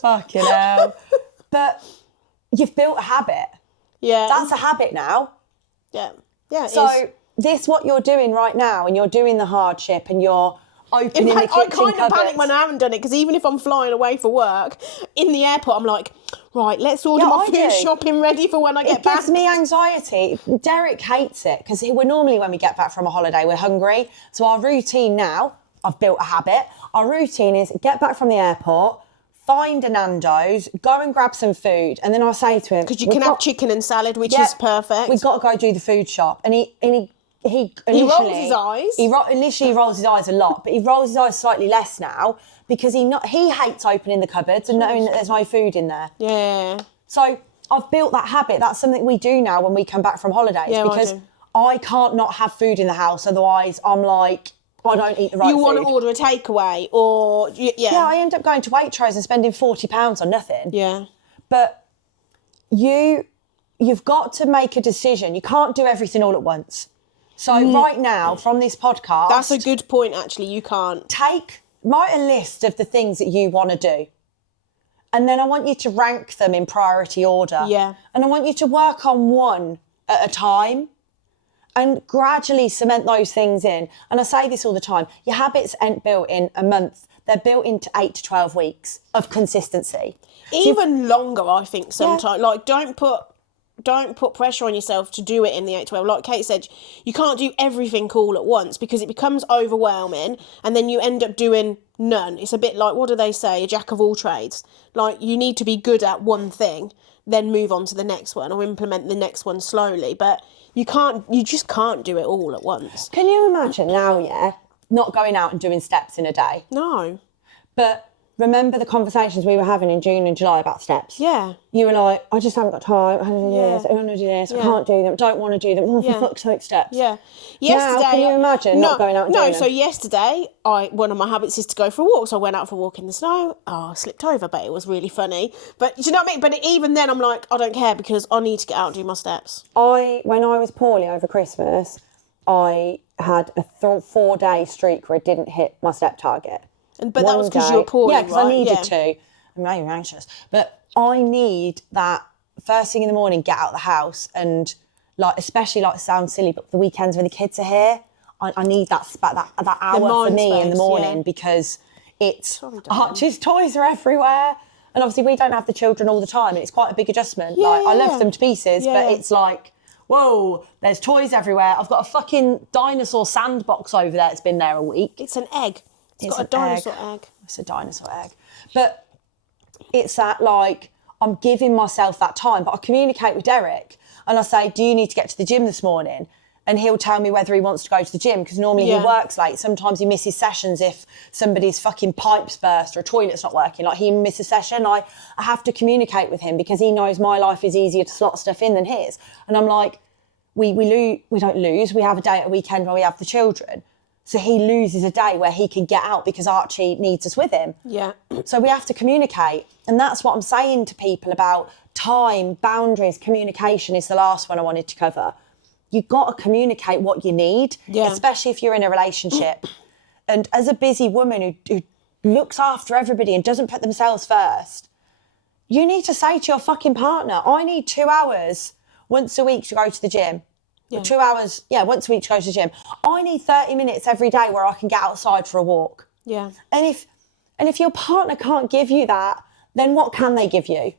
Fucking hell. But you've built a habit. Yeah. That's a habit now. Yeah. Yeah, it so is. This what you're doing right now, and you're doing the hardship and you're opening the kitchen cupboards. I kind of panic when I haven't done it, because even if I'm flying away for work, in the airport, I'm like, right, let's order my food shopping ready for when I get back. It gives me anxiety. Derek hates it, because we're normally, when we get back from a holiday, we're hungry. So our routine now, I've built a habit. Our routine is get back from the airport, find a Nando's, go and grab some food, and then I'll say to him... Because you can have chicken and salad, which is perfect. We've got to go do the food shop. And he rolls his eyes. Initially, he rolls his eyes a lot, but he rolls his eyes slightly less now because he hates opening the cupboards and knowing that there's no food in there. Yeah. So I've built that habit. That's something we do now when we come back from holidays, because I can't not have food in the house. Otherwise, I'm like, I don't eat the right food. You want to order a takeaway or... Yeah, I end up going to Waitrose and spending £40 on nothing. Yeah. But you've got to make a decision. You can't do everything all at once. So right now, from this podcast... That's a good point, actually. You can't. Write a list of the things that you want to do. And then I want you to rank them in priority order. Yeah. And I want you to work on one at a time and gradually cement those things in. And I say this all the time. Your habits ain't built in a month. They're built into 8 to 12 weeks of consistency. Even longer, I think, sometimes. Yeah. Like, don't put don't put pressure on yourself to do it in the 8 to 12. Like Kate said, you can't do everything all at once because it becomes overwhelming and then you end up doing none. It's a bit like, what do they say? A jack of all trades. Like, you need to be good at one thing, then move on to the next one or implement the next one slowly. But you just can't do it all at once. Can you imagine now, yeah, not going out and doing steps in a day? No. But remember the conversations we were having in June and July about steps? Yeah. You were like, I just haven't got time. I don't do this. I don't want to do this. I can't do them. Don't want to do them. Oh, for fuck's sake, steps. Yeah. Yesterday, now, can you imagine not going out and doing them? So yesterday, one of my habits is to go for a walk. So I went out for a walk in the snow. Oh, I slipped over, but it was really funny. But do you know what I mean? But even then, I'm like, I don't care because I need to get out and do my steps. When I was poorly over Christmas, I had a 4-day streak where I didn't hit my step target. But that was because you were poorly, yeah, because right? I needed to. I know you're anxious, but I need that first thing in the morning, get out of the house and like, especially like, it sounds silly, but the weekends when the kids are here, I need that hour for me in the morning because it's Archie's toys are everywhere. And obviously we don't have the children all the time. And it's quite a big adjustment. I love them to pieces, but it's like, whoa, there's toys everywhere. I've got a fucking dinosaur sandbox over there. It's been there a week. It's an egg. It's got a dinosaur egg. It's a dinosaur egg. But it's that, like, I'm giving myself that time. But I communicate with Derek and I say, do you need to get to the gym this morning? And he'll tell me whether he wants to go to the gym because normally he works late. Sometimes he misses sessions if somebody's fucking pipes burst or a toilet's not working. Like, he misses a session. I have to communicate with him because he knows my life is easier to slot stuff in than his. And I'm like, we don't lose. We have a day at a weekend where we have the children. So he loses a day where he can get out because Archie needs us with him. Yeah. So we have to communicate. And that's what I'm saying to people about time, boundaries, communication is the last one I wanted to cover. You've got to communicate what you need, especially if you're in a relationship. And as a busy woman who looks after everybody and doesn't put themselves first, you need to say to your fucking partner, I need 2 hours once a week to go to the gym. Yeah. 2 hours, once a week to go to the gym. I need 30 minutes every day where I can get outside for a walk. Yeah. And if your partner can't give you that, then what can they give you?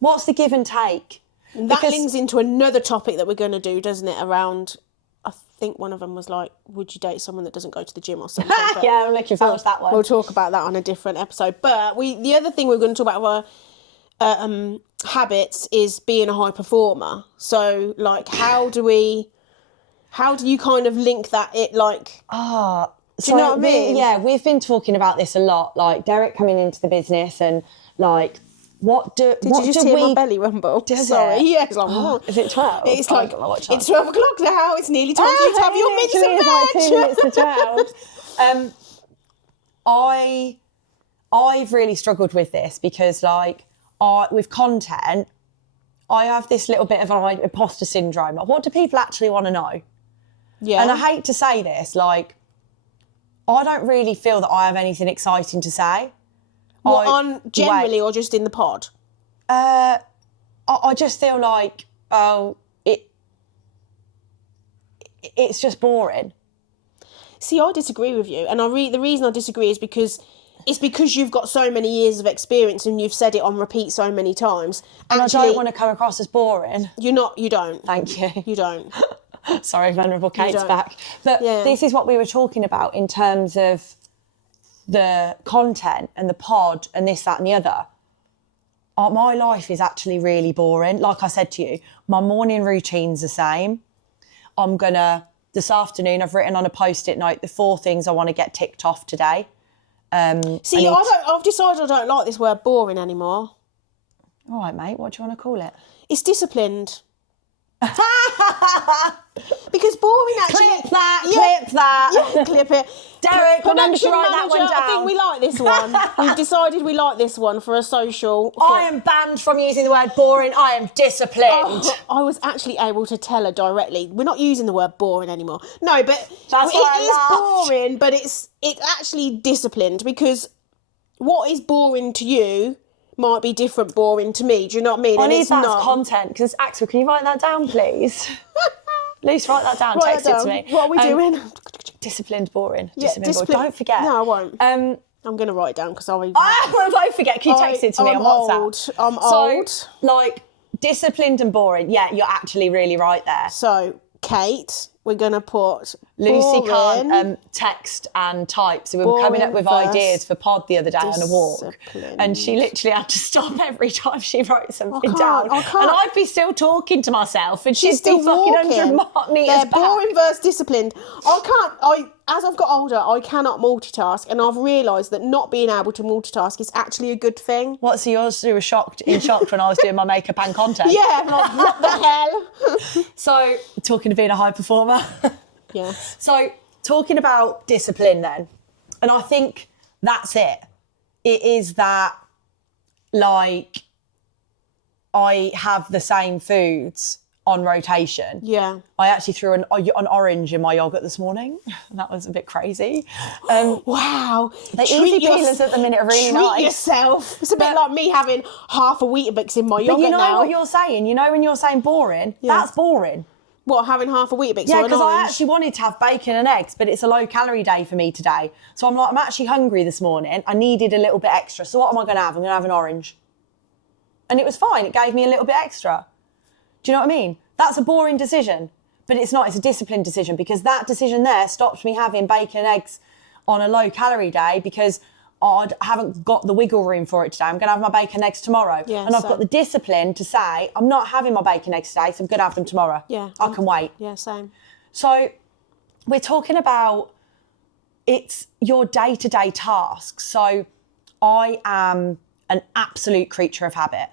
What's the give and take? And that links into another topic that we're going to do, doesn't it? Around, I think one of them was like, would you date someone that doesn't go to the gym or something? Yeah, I'm looking forward to that one. We'll talk about that on a different episode. But the other thing we're going to talk about were habits is being a high performer. So, like, how do you kind of link that? Do you know what I mean? We've been talking about this a lot. Like, Derek coming into the business and like, Did you just hear my belly rumble? Sorry. Yeah, it's like, is it 12? It's like, it's 12 o'clock now. It's nearly time for you to have your minutes of veg. 2 minutes to 12. I've really struggled with this because, like, with content, I have this little bit of an imposter syndrome. Like, what do people actually want to know? Yeah. And I hate to say this, like, I don't really feel that I have anything exciting to say. On generally or just in the pod? I just feel like, it's just boring. See, I disagree with you. And the reason I disagree is because you've got so many years of experience and you've said it on repeat so many times. And actually, I don't want to come across as boring. You don't. Thank you. You don't. Sorry, Venerable Kate's back. But this is what we were talking about in terms of the content and the pod and this, that and the other. My life is actually really boring. Like I said to you, my morning routine's the same. This afternoon, I've written on a Post-it note the 4 things I want to get ticked off today. I've decided I don't like this word boring anymore. All right, mate, what do you want to call it? It's disciplined. Because boring actually... Clip that. Yeah, clip it. Derek, remember to write that one down. I think we like this one. We've decided we like this one for a social... I am banned from using the word boring. I am disciplined. I was actually able to tell her directly. We're not using the word boring anymore. No, but it is boring, but it's actually disciplined because what is boring to you might be different boring to me. Do you know what I mean? I need that as content because, Axel, can you write that down, please? Luce, write that down. Text it to me. What are we doing? Disciplined, boring. Yeah, Disciplined, boring. Don't forget. No, I won't. I'm going to write it down because I won't forget. Can you text it to me on WhatsApp? I'm old. So, like, disciplined and boring. Yeah, you're actually really right there. So, Kate, we're going to put Lucy boring, can't text and type, so we were coming up with ideas for pod the other day on a walk, disciplined. and she literally had to stop every time she wrote something can't, down. I can't. And I'd be still talking to myself, and she'd still be fucking walking. 100 meters They're back. boring versus disciplined. As I've got older, I cannot multitask, and I've realised that not being able to multitask is actually a good thing. What, so yours were shocked when I was doing my makeup and content? Yeah, I'm like, what the hell? So, talking of being a high performer. Yeah. So, talking about discipline then, and I think that's it. It is that, like, I have the same foods on rotation. Yeah. I actually threw an orange in my yogurt this morning. That was a bit crazy. Wow. The easy peelers at the minute are really treat nice. yourself. It's a bit like me having half a Weetabix in my yogurt But you know now. what you're saying? You know when you're saying boring? Yeah. That's boring. What, having half a Weetabix Yeah, or an because I orange? actually wanted to have bacon and eggs, but it's a low-calorie day for me today. So I'm like, I'm actually hungry this morning. I needed a little bit extra. So what am I going to have? I'm going to have an orange. And it was fine. It gave me a little bit extra. Do you know what I mean? That's a boring decision, but it's not. It's a disciplined decision, because that decision there stops me having bacon and eggs on a low-calorie day because I haven't got the wiggle room for it today. I'm going to have my bacon and eggs tomorrow. Yeah, and I've got the discipline to say, I'm not having my bacon and eggs today, so I'm going to have them tomorrow. Yeah. I can wait. Yeah, same. So we're talking about, it's your day-to-day tasks. So I am an absolute creature of habit.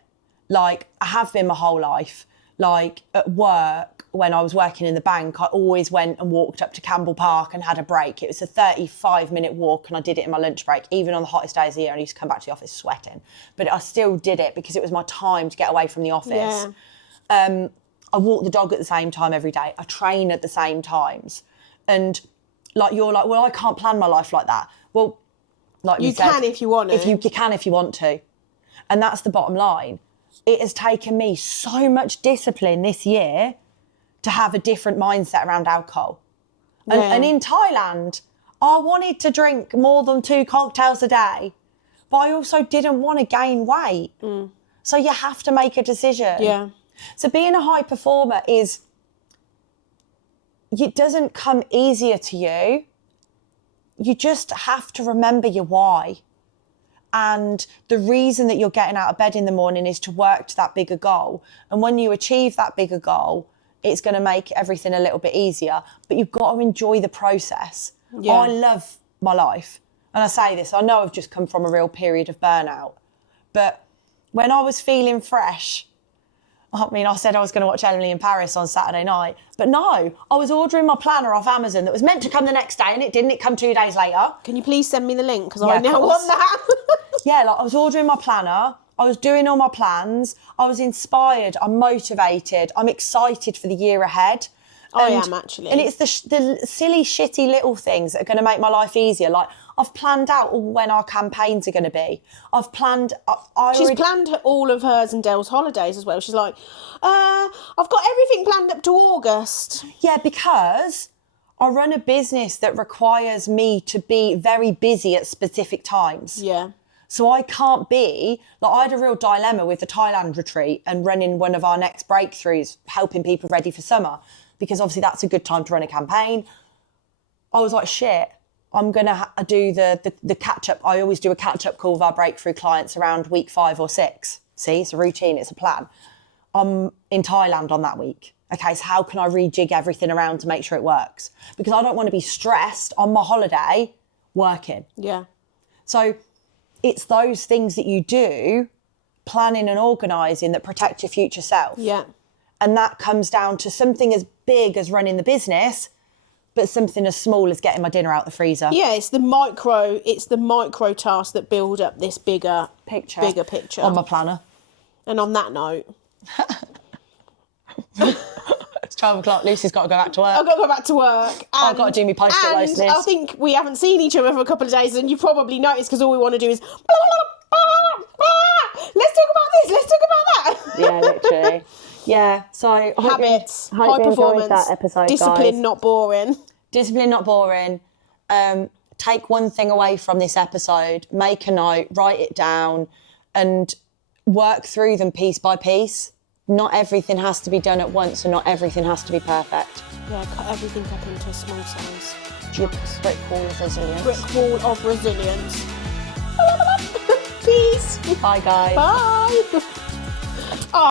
Like, I have been my whole life. Like, at work, when I was working in the bank, I always went and walked up to Campbell Park and had a break. It was a 35-minute walk, and I did it in my lunch break. Even on the hottest days of the year, I used to come back to the office sweating. But I still did it because it was my time to get away from the office. Yeah. I walk the dog at the same time every day. I train at the same times. And, like, you're like, well, I can't plan my life like that. Well, like You we said, can if you want to. You can if you want to. And that's the bottom line. It has taken me so much discipline this year to have a different mindset around alcohol. And in Thailand, I wanted to drink more than 2 cocktails a day, but I also didn't want to gain weight. So you have to make a decision. Yeah. So being a high performer it doesn't come easier to you. You just have to remember your why. And the reason that you're getting out of bed in the morning is to work to that bigger goal. And when you achieve that bigger goal, it's going to make everything a little bit easier. But you've got to enjoy the process. Yeah. I love my life. And I say this, I know I've just come from a real period of burnout. But when I was feeling fresh, I mean, I said I was going to watch Emily in Paris on Saturday night. But no, I was ordering my planner off Amazon that was meant to come the next day, and it didn't. It come 2 days later. Can you please send me the link? Because Yeah, I of now course. want that. Yeah, like I was ordering my planner, I was doing all my plans, I was inspired, I'm motivated, I'm excited for the year ahead. I am actually. And it's the silly, shitty little things that are going to make my life easier. Like, I've planned out when our campaigns are going to be. I've planned... She's planned all of hers and Dell's holidays as well. She's like, I've got everything planned up to August. Yeah, because I run a business that requires me to be very busy at specific times. Yeah. So I can't be, like, I had a real dilemma with the Thailand retreat and running one of our next breakthroughs, helping people ready for summer, because obviously that's a good time to run a campaign. I was like, shit, I'm going to do the catch-up. I always do a catch-up call with our breakthrough clients around week 5 or 6. See, it's a routine, it's a plan. I'm in Thailand on that week. Okay, so how can I rejig everything around to make sure it works? Because I don't want to be stressed on my holiday working. Yeah. So it's those things that you do, planning and organising, that protect your future self. Yeah. And that comes down to something as big as running the business, but something as small as getting my dinner out the freezer. Yeah, it's the micro tasks that build up this bigger picture. On my planner. And on that note, It's 12 o'clock. Lucy's got to go back to work. I've got to go back to work. I've got to do my post-it and roast list. I think we haven't seen each other for a couple of days, and you probably noticed because all we want to do is let's talk about this, let's talk about that. Yeah, literally. Yeah, so I Habits, hope high you enjoyed performance, that episode, discipline, guys. not boring. Discipline, not boring. Take one thing away from this episode, make a note, write it down, and work through them piece by piece. not everything has to be done at once and not everything has to be perfect. Yeah, cut everything up into a small size. Your brick wall of resilience. Brick wall of resilience. Peace. Bye, guys. Bye.